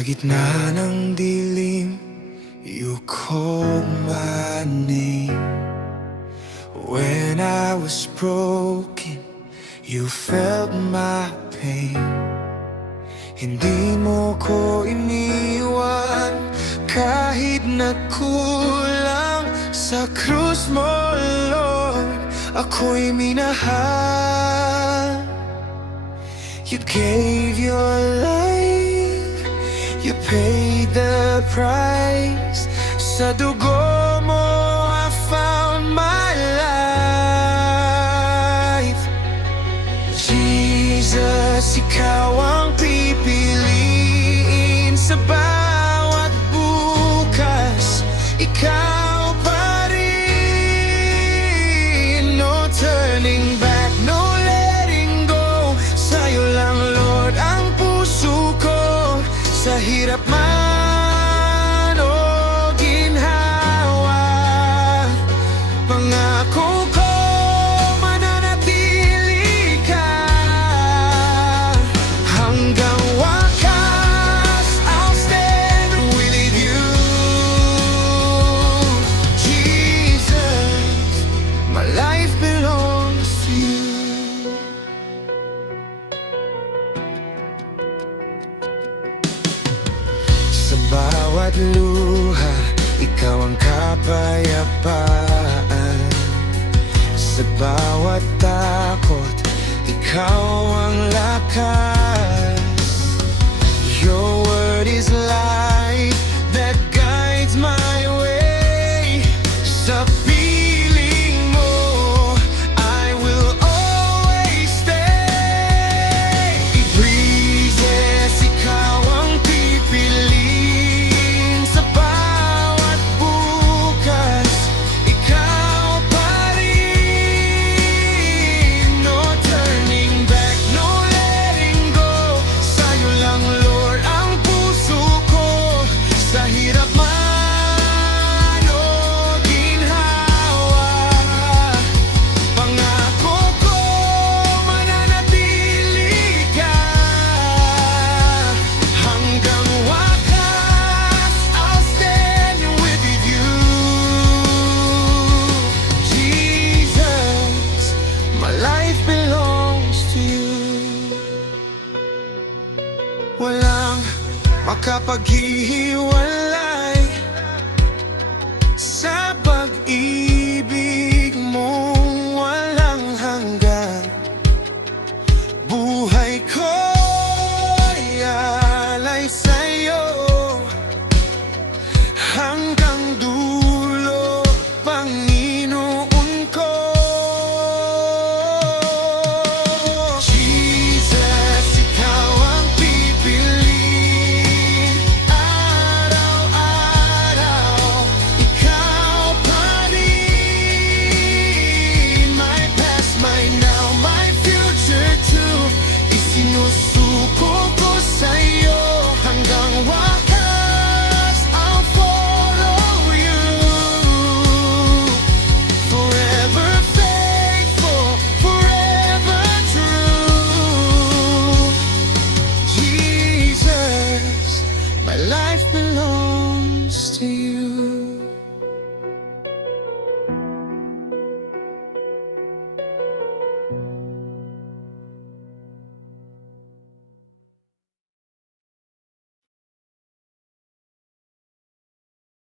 Sa gitna ng dilim, you called my name. When I was broken, you felt my pain. Hindi mo ko iniwan kahit nagkulang. Sa krus mo, Lord, ako'y minahal. You gave your life, you paid the price. Sa dugo mo, I found my life. Jesus, ikaw ang pipiliin sa bawat bukas. Ikaw pa rin, no turning back, no letting go. Sa'yo lang, Lord, ang puso ko. Sa hirap man o ginhawa, pangako ko mananatili ka. Hanggang wakas, I'll stand with you. Jesus, my life belongs to you. Sa bawat luha, ikaw ang kapayapaan. Sa bawat takot, ikaw ang lakas. Your word is light that guides my way. Sa piling mo, I will always stay. Jesus, ikaw ang pipiliin sa bawat bukas. Ikaw pa rin, no turning back, no letting go. Sa'yo lang, Lord, ang puso ko. Sa hirap man o ginhawa, pangako ko mananatili ka. Hanggang wakas, I'll stand with you. Jesus, my life belongs to you. Walang makapaghihirap